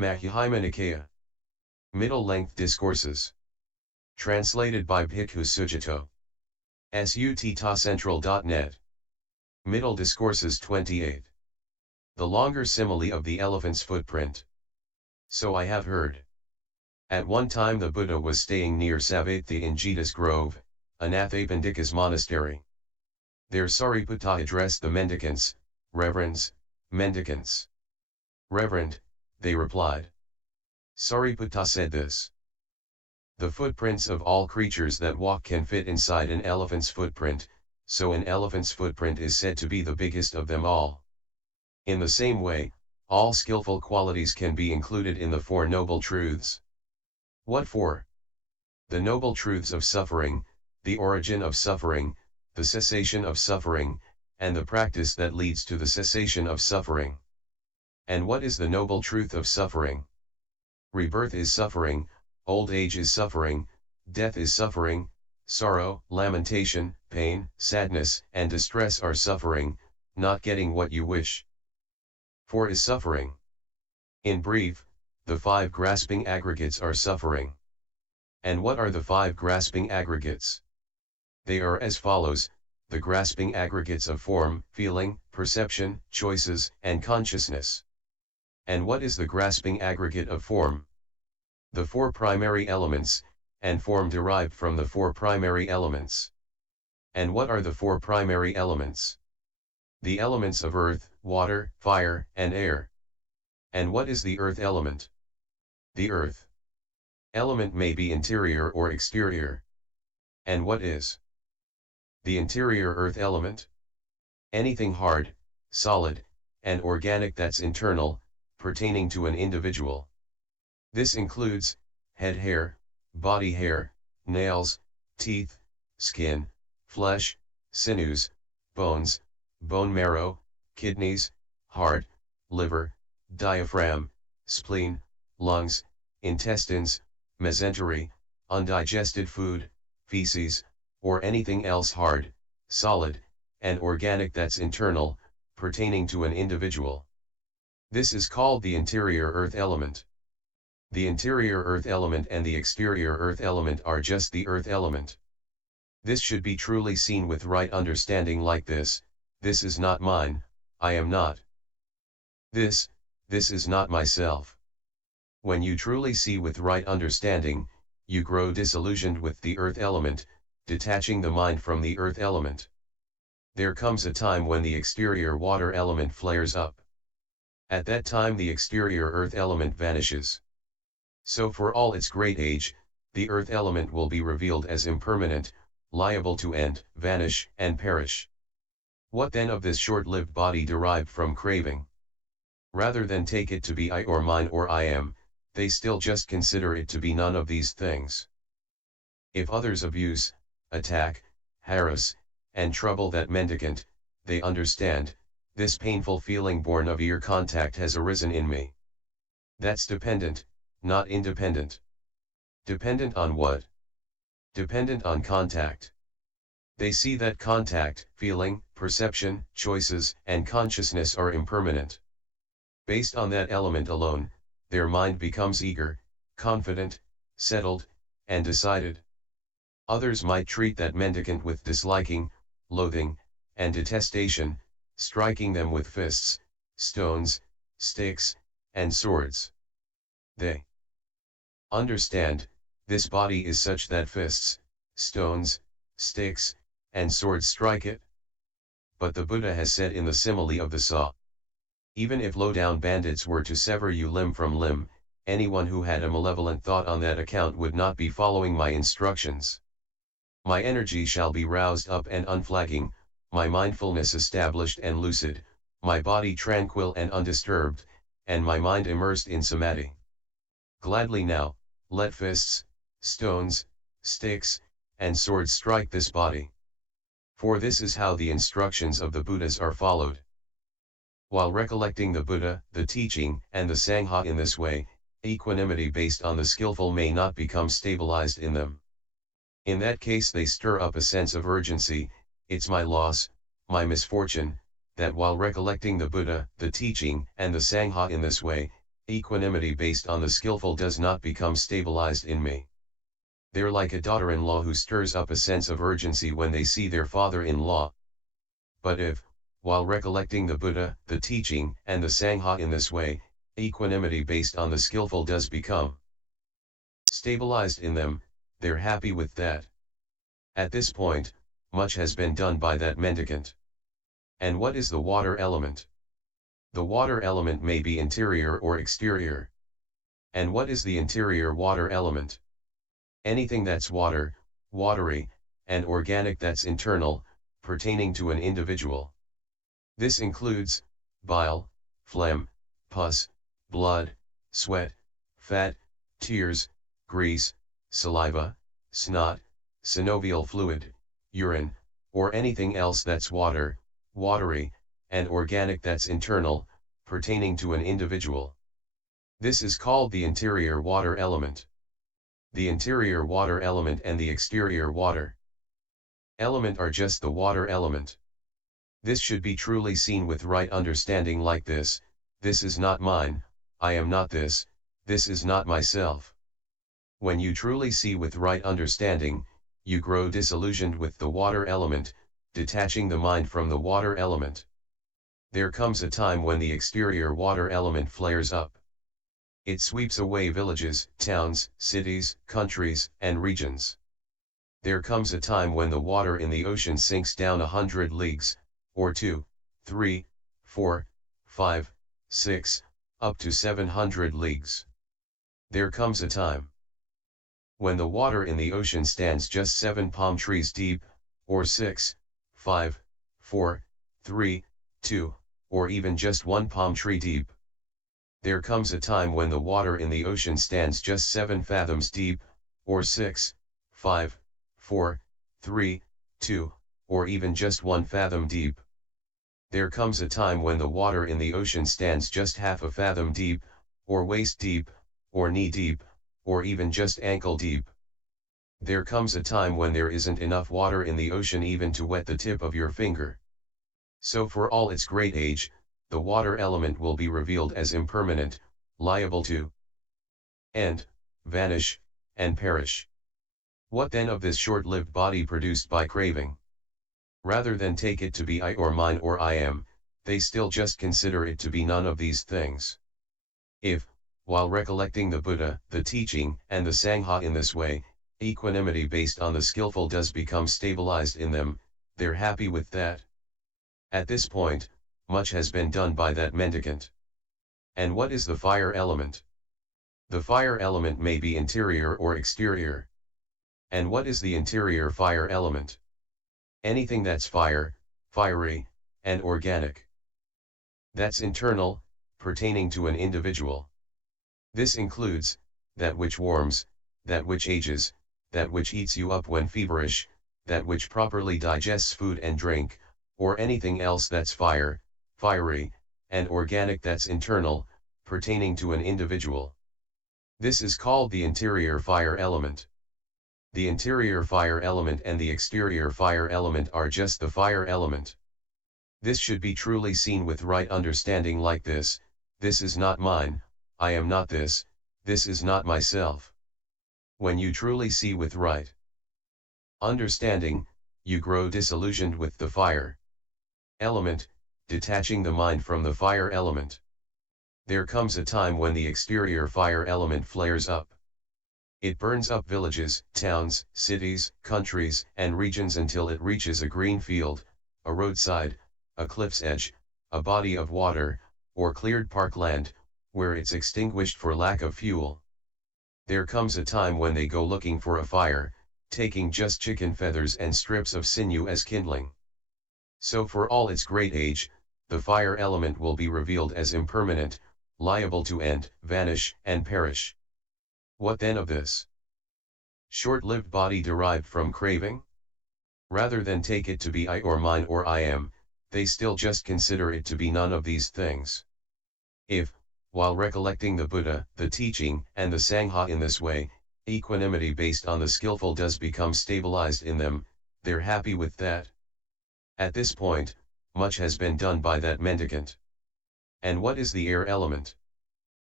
Madhyama Nikaya. Middle-length discourses. Translated by Bhikkhu Sujato. sutacentral.net. Middle Discourses 28. The longer simile of the elephant's footprint. So I have heard. At one time the Buddha was staying near Savatthi in Jeta's Grove, Anathapindika's monastery. There Sariputta addressed the mendicants, Reverends, mendicants. Reverend, they replied. Sariputta said this. The footprints of all creatures that walk can fit inside an elephant's footprint, so an elephant's footprint is said to be the biggest of them all. In the same way, all skillful qualities can be included in the Four Noble Truths. What for? The Noble Truths of suffering, the origin of suffering, the cessation of suffering, and the practice that leads to the cessation of suffering. And what is the Noble Truth of suffering? Rebirth is suffering, old age is suffering, death is suffering, sorrow, lamentation, pain, sadness, and distress are suffering, not getting what you wish for is suffering. In brief, the 5 grasping aggregates are suffering. And what are the 5 grasping aggregates? They are as follows: the grasping aggregates of form, feeling, perception, choices, and consciousness. And what is the grasping aggregate of form? The 4 primary elements, and form derived from the 4 primary elements. And what are the 4 primary elements? The elements of earth, water, fire, and air. And what is the earth element? The earth element may be interior or exterior. And what is the interior earth element? Anything hard, solid, and organic that's internal, pertaining to an individual. This includes head hair, body hair, nails, teeth, skin, flesh, sinews, bones, bone marrow, kidneys, heart, liver, diaphragm, spleen, lungs, intestines, mesentery, undigested food, feces, or anything else hard, solid, and organic that's internal, pertaining to an individual. This is called the interior earth element. The interior earth element and the exterior earth element are just the earth element. This should be truly seen with right understanding like this: this is not mine, I am not. This is not myself. When you truly see with right understanding, you grow disillusioned with the earth element, detaching the mind from the earth element. There comes a time when the exterior water element flares up. At that time the exterior earth element vanishes. So for all its great age, the earth element will be revealed as impermanent, liable to end, vanish, and perish. What then of this short-lived body derived from craving? Rather than take it to be I or mine or I am, they still just consider it to be none of these things. If others abuse, attack, harass, and trouble that mendicant, they understand, this painful feeling born of ear contact has arisen in me. That's dependent, not independent. Dependent on what? Dependent on contact. They see that contact, feeling, perception, choices, and consciousness are impermanent. Based on that element alone, their mind becomes eager, confident, settled, and decided. Others might treat that mendicant with disliking, loathing, and detestation, striking them with fists, stones, sticks, and swords. They understand, this body is such that fists, stones, sticks, and swords strike it. But the Buddha has said in the simile of the saw, even if low-down bandits were to sever you limb from limb, anyone who had a malevolent thought on that account would not be following my instructions. My energy shall be roused up and unflagging, my mindfulness established and lucid, my body tranquil and undisturbed, and my mind immersed in samadhi. Gladly now, let fists, stones, sticks, and swords strike this body. For this is how the instructions of the Buddhas are followed. While recollecting the Buddha, the teaching, and the Sangha in this way, equanimity based on the skillful may not become stabilized in them. In that case they stir up a sense of urgency, it's my loss, my misfortune, that while recollecting the Buddha, the teaching, and the Sangha in this way, equanimity based on the skillful does not become stabilized in me. They're like a daughter-in-law who stirs up a sense of urgency when they see their father-in-law. But if, while recollecting the Buddha, the teaching, and the Sangha in this way, equanimity based on the skillful does become stabilized in them, they're happy with that. At this point, much has been done by that mendicant. And what is the water element? The water element may be interior or exterior. And what is the interior water element? Anything that's water, watery, and organic that's internal, pertaining to an individual. This includes bile, phlegm, pus, blood, sweat, fat, tears, grease, saliva, snot, synovial fluid, urine, or anything else that's water, watery, and organic that's internal, pertaining to an individual. This is called the interior water element. The interior water element and the exterior water element are just the water element. This should be truly seen with right understanding like this: this is not mine, I am not this, this is not myself. When you truly see with right understanding, you grow disillusioned with the water element, detaching the mind from the water element. There comes a time when the exterior water element flares up. It sweeps away villages, towns, cities, countries, and regions. There comes a time when the water in the ocean sinks down 100 leagues, or 2, 3, 4, 5, 6, up to 700 leagues. There comes a time when the water in the ocean stands just 7 palm trees deep, or 6, 5, 4, 3, 2, or even just 1 palm tree deep. There comes a time when the water in the ocean stands just 7 fathoms deep, or 6, 5, 4, 3, 2, or even just 1 fathom deep. There comes a time when the water in the ocean stands just half a fathom deep, or waist deep, or knee deep, or even just ankle deep. There comes a time when there isn't enough water in the ocean even to wet the tip of your finger. So for all its great age, the water element will be revealed as impermanent, liable to end, vanish, and perish. What then of this short-lived body produced by craving? Rather than take it to be I or mine or I am, they still just consider it to be none of these things. If, while recollecting the Buddha, the teaching, and the Sangha in this way, equanimity based on the skillful does become stabilized in them, they're happy with that. At this point, much has been done by that mendicant. And what is the fire element? The fire element may be interior or exterior. And what is the interior fire element? Anything that's fire, fiery, and organic. That's internal, pertaining to an individual. This includes that which warms, that which ages, that which eats you up when feverish, that which properly digests food and drink, or anything else that's fire, fiery, and organic that's internal, pertaining to an individual. This is called the interior fire element. The interior fire element and the exterior fire element are just the fire element. This should be truly seen with right understanding like this: this is not mine, I am not this, this is not myself. When you truly see with right understanding, you grow disillusioned with the fire element, detaching the mind from the fire element. There comes a time when the exterior fire element flares up. It burns up villages, towns, cities, countries, and regions until it reaches a green field, a roadside, a cliff's edge, a body of water, or cleared parkland, where it's extinguished for lack of fuel. There comes a time when they go looking for a fire, taking just chicken feathers and strips of sinew as kindling. So for all its great age, the fire element will be revealed as impermanent, liable to end, vanish, and perish. What then of this short-lived body derived from craving? Rather than take it to be I or mine or I am, they still just consider it to be none of these things. If, while recollecting the Buddha, the teaching, and the Sangha in this way, equanimity based on the skillful does become stabilized in them, they're happy with that. At this point, much has been done by that mendicant. And what is the air element?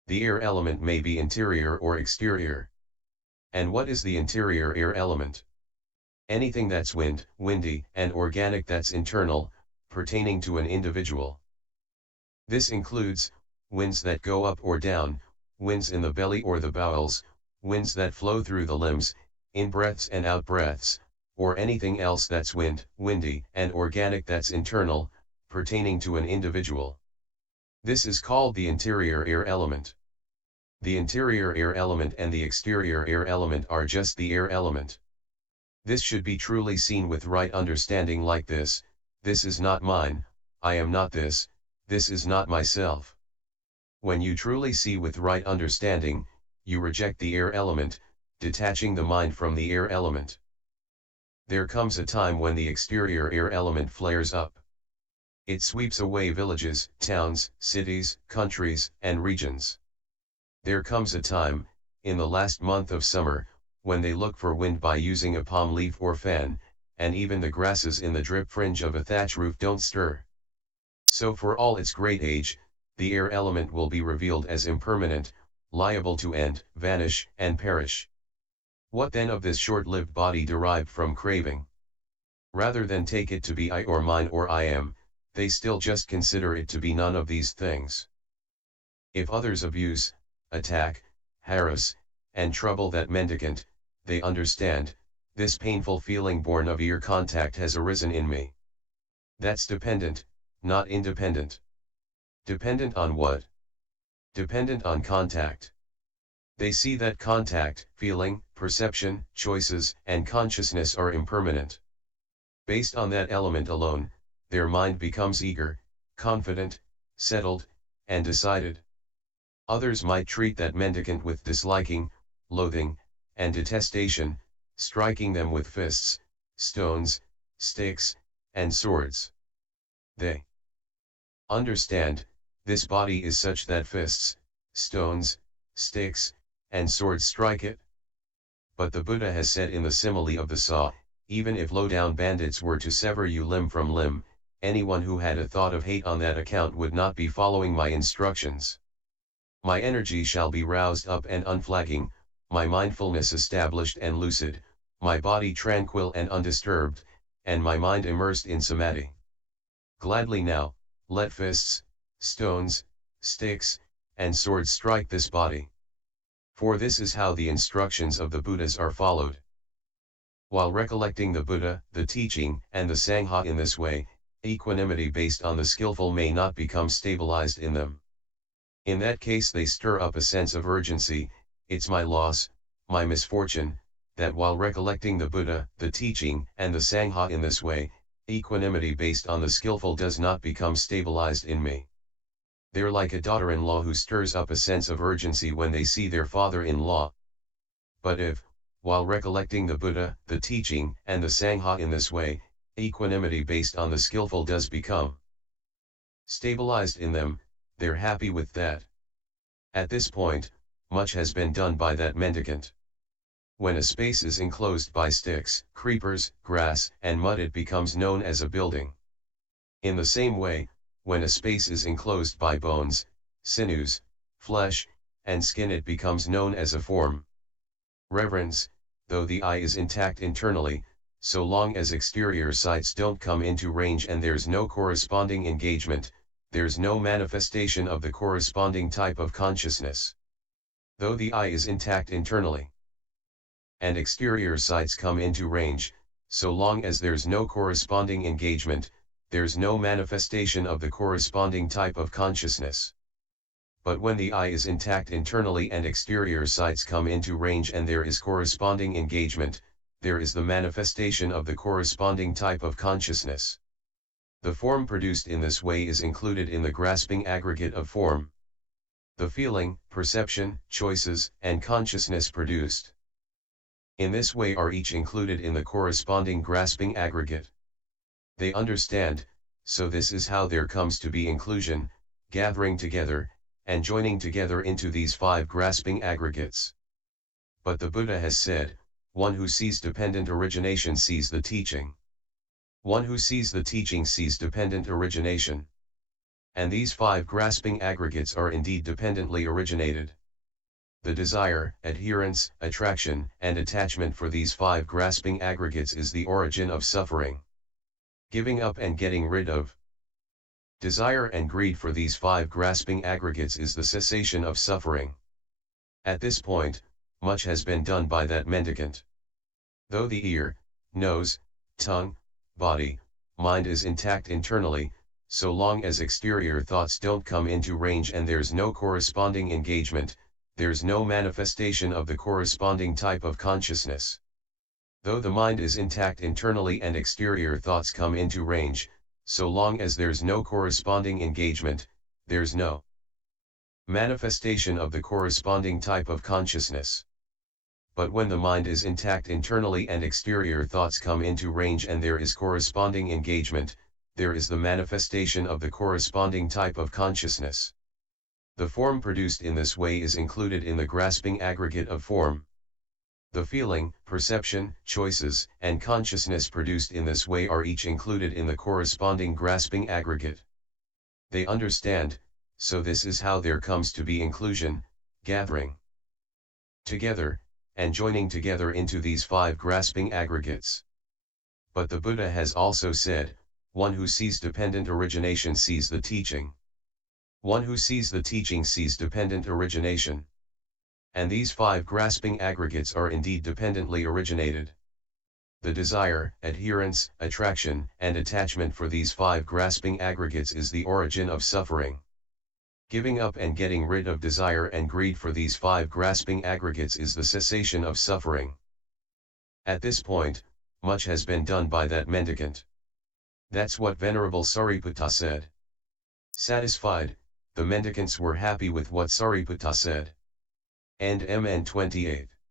The air element may be interior or exterior. And what is the interior air element? Anything that's windy, and organic that's internal, pertaining to an individual. This includes winds that go up or down, winds in the belly or the bowels, winds that flow through the limbs, in-breaths and out-breaths, or anything else that's windy, and organic that's internal, pertaining to an individual. This is called the interior air element. The interior air element and the exterior air element are just the air element. This should be truly seen with right understanding like this: this is not mine, I am not this is not myself. When you truly see with right understanding, you reject the air element, detaching the mind from the air element. There comes a time when the exterior air element flares up. It sweeps away villages, towns, cities, countries, and regions. There comes a time, in the last month of summer, when they look for wind by using a palm leaf or fan, and even the grasses in the drip fringe of a thatch roof don't stir. So for all its great age, the air element will be revealed as impermanent, liable to end, vanish, and perish. What then of this short-lived body derived from craving? Rather than take it to be I or mine or I am, they still just consider it to be none of these things. If others abuse, attack, harass, and trouble that mendicant, they understand, this painful feeling born of ear contact has arisen in me. That's dependent, not independent. Dependent on what? Dependent on contact. They see that contact, feeling, perception, choices, and consciousness are impermanent. Based on that element alone, their mind becomes eager, confident, settled, and decided. Others might treat that mendicant with disliking, loathing, and detestation, striking them with fists, stones, sticks, and swords. They understand, this body is such that fists, stones, sticks, and swords strike it. But the Buddha has said in the simile of the saw, even if low-down bandits were to sever you limb from limb, anyone who had a thought of hate on that account would not be following my instructions. My energy shall be roused up and unflagging, my mindfulness established and lucid, my body tranquil and undisturbed, and my mind immersed in samadhi. Gladly now, let fists, stones, sticks, and swords strike this body. For this is how the instructions of the Buddhas are followed. While recollecting the Buddha, the teaching, and the Sangha in this way, equanimity based on the skillful may not become stabilized in them. In that case they stir up a sense of urgency, it's my loss, my misfortune, that while recollecting the Buddha, the teaching, and the Sangha in this way, equanimity based on the skillful does not become stabilized in me. They're like a daughter-in-law who stirs up a sense of urgency when they see their father-in-law. But if, while recollecting the Buddha, the teaching, and the Sangha in this way, equanimity based on the skillful does become stabilized in them, they're happy with that. At this point, much has been done by that mendicant. When a space is enclosed by sticks, creepers, grass, and mud, it becomes known as a building. In the same way, when a space is enclosed by bones, sinews, flesh, and skin, it becomes known as a form. Reverends, though the eye is intact internally, so long as exterior sights don't come into range and there's no corresponding engagement, there's no manifestation of the corresponding type of consciousness. Though the eye is intact internally, and exterior sights come into range, so long as there's no corresponding engagement, there's no manifestation of the corresponding type of consciousness. But when the eye is intact internally and exterior sights come into range and there is corresponding engagement, there is the manifestation of the corresponding type of consciousness. The form produced in this way is included in the grasping aggregate of form. The feeling, perception, choices, and consciousness produced in this way are each included in the corresponding grasping aggregate. They understand, so this is how there comes to be inclusion, gathering together, and joining together into these 5 grasping aggregates. But the Buddha has said, one who sees dependent origination sees the teaching. One who sees the teaching sees dependent origination. And these five grasping aggregates are indeed dependently originated. The desire, adherence, attraction, and attachment for these five grasping aggregates is the origin of suffering. Giving up and getting rid of desire and greed for these five grasping aggregates is the cessation of suffering. At this point, much has been done by that mendicant. Though the ear, nose, tongue, body, mind is intact internally, so long as exterior thoughts don't come into range and there's no corresponding engagement, there's no manifestation of the corresponding type of consciousness. Though the mind is intact internally and exterior thoughts come into range, so long as there's no corresponding engagement, there's no manifestation of the corresponding type of consciousness. But when the mind is intact internally and exterior thoughts come into range and there is corresponding engagement, there is the manifestation of the corresponding type of consciousness. The form produced in this way is included in the grasping aggregate of form. The feeling, perception, choices, and consciousness produced in this way are each included in the corresponding grasping aggregate. They understand, so this is how there comes to be inclusion, gathering together, and joining together into these five grasping aggregates. But the Buddha has also said, one who sees dependent origination sees the teaching. One who sees the teaching sees dependent origination. And these five grasping aggregates are indeed dependently originated. The desire, adherence, attraction, and attachment for these five grasping aggregates is the origin of suffering. Giving up and getting rid of desire and greed for these five grasping aggregates is the cessation of suffering. At this point, much has been done by that mendicant. That's what Venerable Sariputta said. Satisfied, the mendicants were happy with what Sariputta said. And MN 28.